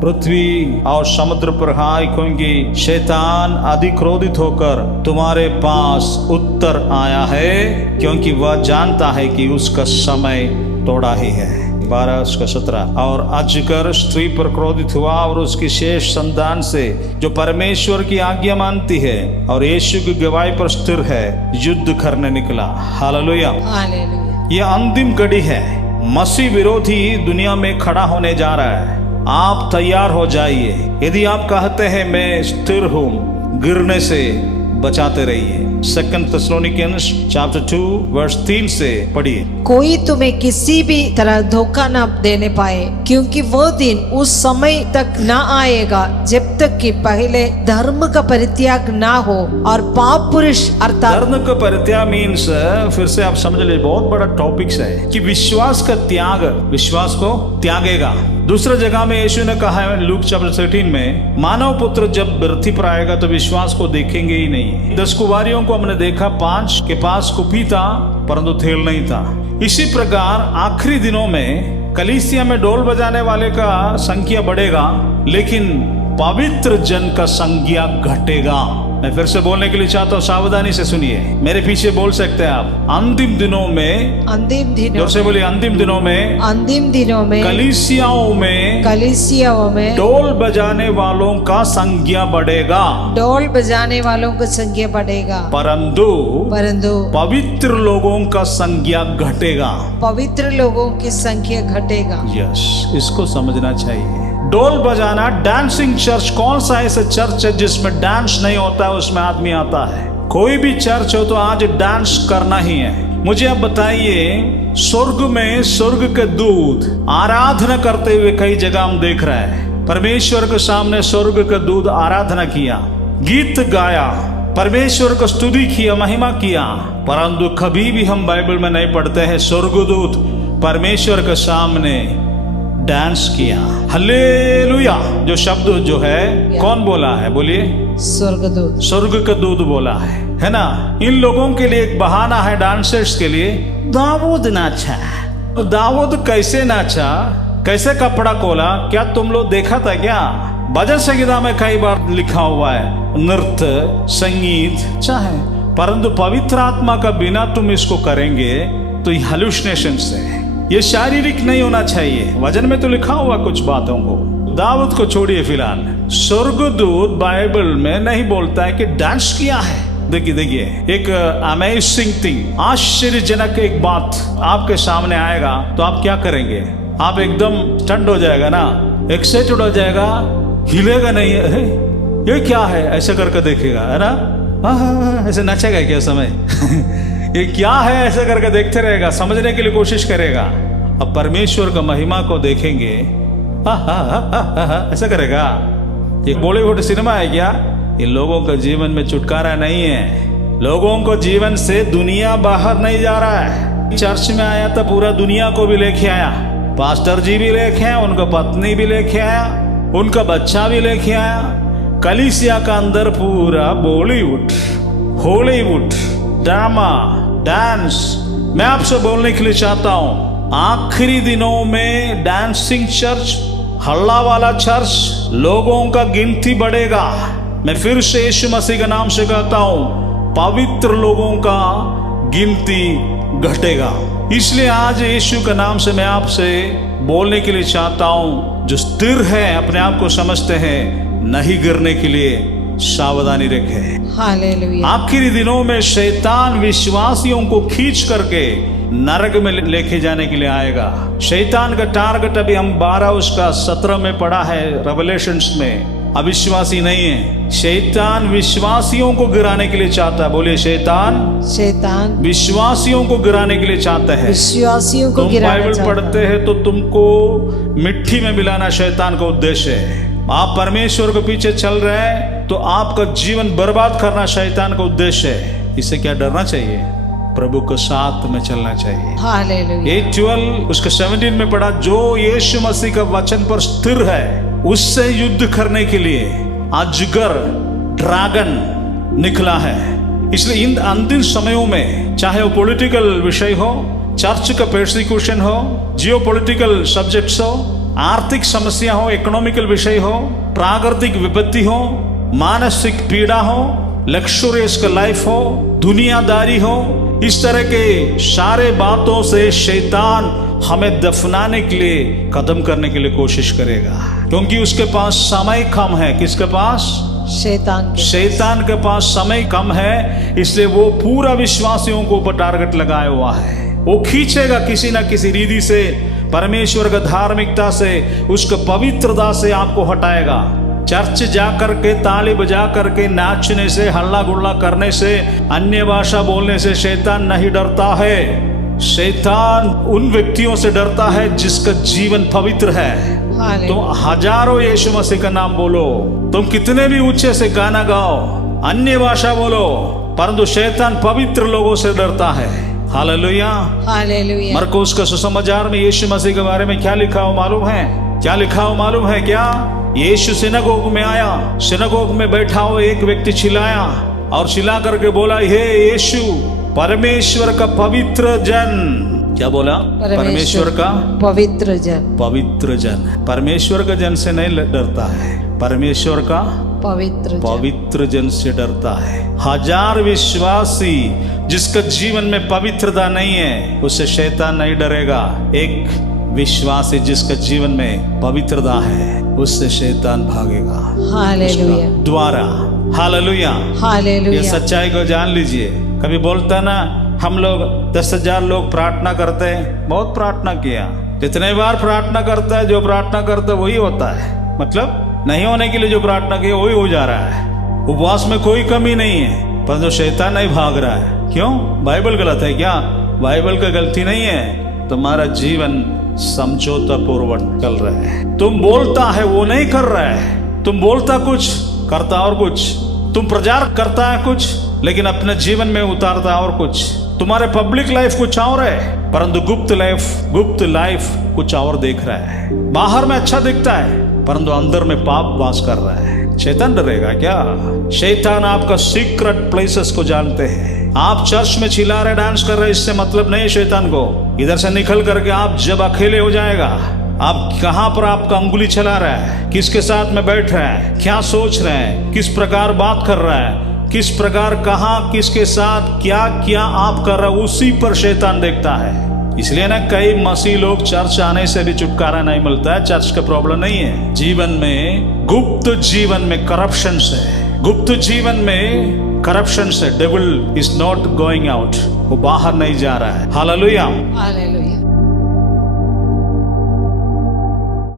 पृथ्वी और समुद्र पर हाय क्योंकि शैतान अधिक क्रोधित होकर तुम्हारे पास उत्तर आया है, क्योंकि वह जानता है कि उसका समय थोड़ा ही है। 12:17 और अजगर स्त्री पर क्रोधित हुआ और उसकी शेष संतान से जो परमेश्वर की आज्ञा मानती है और यीशु की गवाही पर स्थिर है, युद्ध करने निकला। हालेलुया। यह अंतिम घड़ी है। मसीह विरोधी दुनिया में खड़ा होने जा रहा है। आप तैयार हो जाइए। यदि आप कहते हैं मैं स्थिर हूं, गिरने से बचाते रहिए। 2 Thessalonians chapter 2:3 से पढ़िए। कोई तुम्हें किसी भी तरह धोखा न देने पाए, क्योंकि वह दिन उस समय तक न आएगा जब तक कि पहले धर्म का परित्याग ना हो और पाप पुरुष अर्थात धर्म का परित्याग मीन्स, फिर से आप समझ लीजिए, बहुत बड़ा टॉपिक्स है कि विश्वास का त्याग, विश्वास को त्यागेगा। दूसरा जगह में यीशु ने कहा है लूक चैप्टर 13 में, मानव पुत्र जब पृथ्वी पर आएगा तो विश्वास को देखेंगे ही नहीं। 10 कुंवारियों को हमने देखा, 5 के पास कुपी था परंतु तेल नहीं था। इसी प्रकार आखिरी दिनों में कलीसिया में डोल बजाने वाले का संख्या बढ़ेगा, लेकिन पवित्र जन का संख्या घटेगा। मैं फिर से बोलने के लिए चाहता हूँ, सावधानी से सुनिए, मेरे पीछे बोल सकते हैं आप। अंतिम दिनों में, जोर से बोलिए, अंतिम दिनों में कलीसियाओं में डोल बजाने वालों का संख्या बढ़ेगा, परंतु पवित्र लोगों का संख्या घटेगा। यस, इसको समझना चाहिए। डोल बजाना, डांसिंग चर्च, कौन सा ऐसा चर्च है जिसमें डांस नहीं होता है, उसमें आदमी आता है? कोई भी चर्च हो तो आज डांस करना ही है। मुझे अब बताइए, स्वर्ग में स्वर्ग के दूत आराधना करते हुए कई जगह हम देख रहे हैं। परमेश्वर के सामने स्वर्ग के दूत आराधना किया, गीत गाया, परमेश्वर को स्तुति किया, महिमा किया, परंतु कभी भी हम बाइबल में नहीं पढ़ते हैं स्वर्गदूत परमेश्वर के सामने डांस किया। हालेलुया। जो शब्द जो है कौन बोला है? बोलिए, स्वर्ग का दूत बोला है ना। इन लोगों के लिए एक बहाना है डांसर्स के लिए। दाऊद नाचा। दाऊद कैसे नाचा, कैसे कपड़ा खोला, क्या तुम लोग देखा था क्या? भजन संगीता में कई बार लिखा हुआ है नृत्य संगीत चाहे, परंतु पवित्र आत्मा का बिना तुम इसको करेंगे तो ये हेलुसिनेशन है, ये शारीरिक नहीं होना चाहिए। वचन में तो लिखा हुआ कुछ बातों को। दाऊद को छोड़िए फिलहाल, स्वर्गदूत बाइबल में नहीं बोलता है कि डांस किया है। देखिए एक अमेजिंग थिंग, आश्चर्यजनक एक बात आपके सामने आएगा तो आप क्या करेंगे? आप एकदम स्टंट हो जाएगा ना, एक्साइटेड हो जाएगा, हिलेगा नहीं। ये क्या है ऐसा करके देखेगा, है ना, ऐसे नाचेगा क्या समय ये क्या है ऐसा करके देखते रहेगा, समझने के लिए कोशिश करेगा। अब परमेश्वर का महिमा को देखेंगे, ऐसा करेगा। ये बॉलीवुड सिनेमा है क्या? ये लोगों का जीवन में छुटकारा नहीं है। लोगों को जीवन से दुनिया बाहर नहीं जा रहा है। चर्च में आया था, पूरा दुनिया को भी लेके आया, पास्टर जी भी लेके आया, उनका पत्नी भी लेके आया, उनका बच्चा भी लेके आया। कलीसिया का अंदर पूरा बॉलीवुड, हॉलीवुड, ड्रामा, डांस। मैं आपसे बोलने के लिए चाहता हूं, आखिरी दिनों में डांसिंग चर्च, हल्ला वाला चर्च, लोगों का गिनती बढ़ेगा। मैं फिर से यीशु मसीह के नाम से कहता हूं, पवित्र लोगों का गिनती घटेगा। इसलिए आज यीशु के नाम से मैं आपसे बोलने के लिए चाहता हूं, जो स्थिर है, अपने आप को समझते हैं, नहीं गिरने के लिए सावधानी रखे। हालेलुया। आखिरी दिनों में शैतान विश्वासियों को खींच करके नरक में लेके जाने के लिए आएगा। शैतान का टारगेट अभी हम 12:17 में पढ़ा है रेवलेशंस में, अविश्वासी नहीं है। शैतान विश्वासियों को गिराने के लिए चाहता है। बोलिए, शैतान विश्वासियों को गिराने के लिए चाहता है। विश्वासियों को तुम बाइबल पढ़ते हैं तो तुमको मिट्टी में मिलाना शैतान का उद्देश्य है। आप परमेश्वर के पीछे चल रहे हैं तो आपका जीवन बर्बाद करना शैतान का उद्देश्य है। इससे क्या डरना चाहिए? प्रभु के साथ में चलना चाहिए। हालेलुया। 8:12 उसका 17 में पढ़ा, जो यीशु मसीह का वचन पर स्थिर है उससे युद्ध करने के लिए अजगर, ड्रैगन निकला है। इसलिए इन अंतिम समयों में, चाहे वो पॉलिटिकल विषय हो, चर्च का persecution हो, जियोपॉलिटिकल सब्जेक्ट्स हो, आर्थिक समस्या हो, इकोनॉमिकल विषय हो, प्राकृतिक विपत्ति हो, मानसिक पीड़ा हो, लग्जरियस का लाइफ हो, दुनियादारी हो, इस तरह के सारे बातों से शैतान हमें दफनाने के लिए, कदम करने के लिए कोशिश करेगा, क्योंकि उसके पास समय कम है। किसके पास? शैतान के पास समय कम है, इसलिए वो पूरा विश्वासियों को ऊपर टारगेट लगाया हुआ है। वो खींचेगा किसी ना किसी रीति से, परमेश्वर का धार्मिकता से, उसका पवित्रता से आपको हटाएगा। चर्च जाकर के ताली बजा करके नाचने से, हल्ला गुल्ला करने से, अन्य भाषा बोलने से शैतान नहीं डरता है। शैतान उन व्यक्तियों से डरता है जिसका जीवन पवित्र है। तुम हजारों यीशु मसीह का नाम बोलो, तुम कितने भी ऊंचे से गाना गाओ, अन्य भाषा बोलो, परंतु शैतान पवित्र लोगों से डरता है। Hallelujah, hallelujah. मरकुस का सुसमाचार में यीशु मसीह के बारे में क्या लिखा हो मालूम है? क्या लिखा हो मालूम है क्या? यीशु सिनगोग में आया, सिनगोग में बैठा हो एक व्यक्ति चिल्लाया और चिल्ला करके बोला, हे यीशु, परमेश्वर का पवित्र जन। क्या बोला? परमेश्वर का पवित्र जन। पवित्र जन। परमेश्वर का जन से नहीं डरता है, परमेश्वर का पवित्र जन से डरता है। हजार विश्वासी जिसका जीवन में पवित्रता नहीं है, उससे शैतान नहीं डरेगा। एक विश्वासी जिसका जीवन में पवित्रता है, उससे शैतान भागेगा। हालेलुया। द्वारा। Hallelujah, hallelujah. ये सच्चाई को जान लीजिए। कभी बोलता ना, हम लोग 10,000 लोग प्रार्थना करते हैं, बहुत प्रार्थना किया। जितने बार प्रार्थना करता है, जो प्रार्थना करता है वही होता है। मतलब नहीं होने के लिए जो प्रार्थना की वही हो जा रहा है। उपवास में कोई कमी नहीं है, परंतु शैतान नहीं भाग रहा है। क्यों? बाइबल गलत है क्या? बाइबल का गलती नहीं है, तुम्हारा जीवन समझौता पूर्वक चल रहा है। तुम बोलता है वो नहीं कर रहा है, तुम बोलता कुछ करता और कुछ, तुम प्रचार करता है कुछ लेकिन अपने जीवन में उतारता और कुछ। तुम्हारे पब्लिक लाइफ कुछ और है, परंतु गुप्त लाइफ कुछ और देख रहा है। बाहर में अच्छा दिखता है, परंतु अंदर में पाप वास कर रहा है। शैतान डरेगा क्या? शैतान आपका सीक्रेट प्लेसेस को जानते हैं। आप चर्च में चिल्ला रहे, डांस कर रहे, इससे मतलब नहीं है शैतान को। इधर से निकल करके आप जब अकेले हो जाएगा, आप कहां पर आपका अंगुली चला रहा है, किसके साथ में बैठ रहा है, क्या सोच रहे हैं, किस प्रकार बात कर रहा है, किस प्रकार कहां किसके साथ क्या क्या आप कर रहे हो, उसी पर शैतान देखता है। इसलिए ना कई मसीह लोग चर्च आने से भी छुटकारा नहीं मिलता है। चर्च का प्रॉब्लम नहीं है, जीवन में, गुप्त जीवन में करप्शन से, गुप्त जीवन में करप्शन से devil is not going out, वो बाहर नहीं जा रहा है। Hallelujah, hallelujah.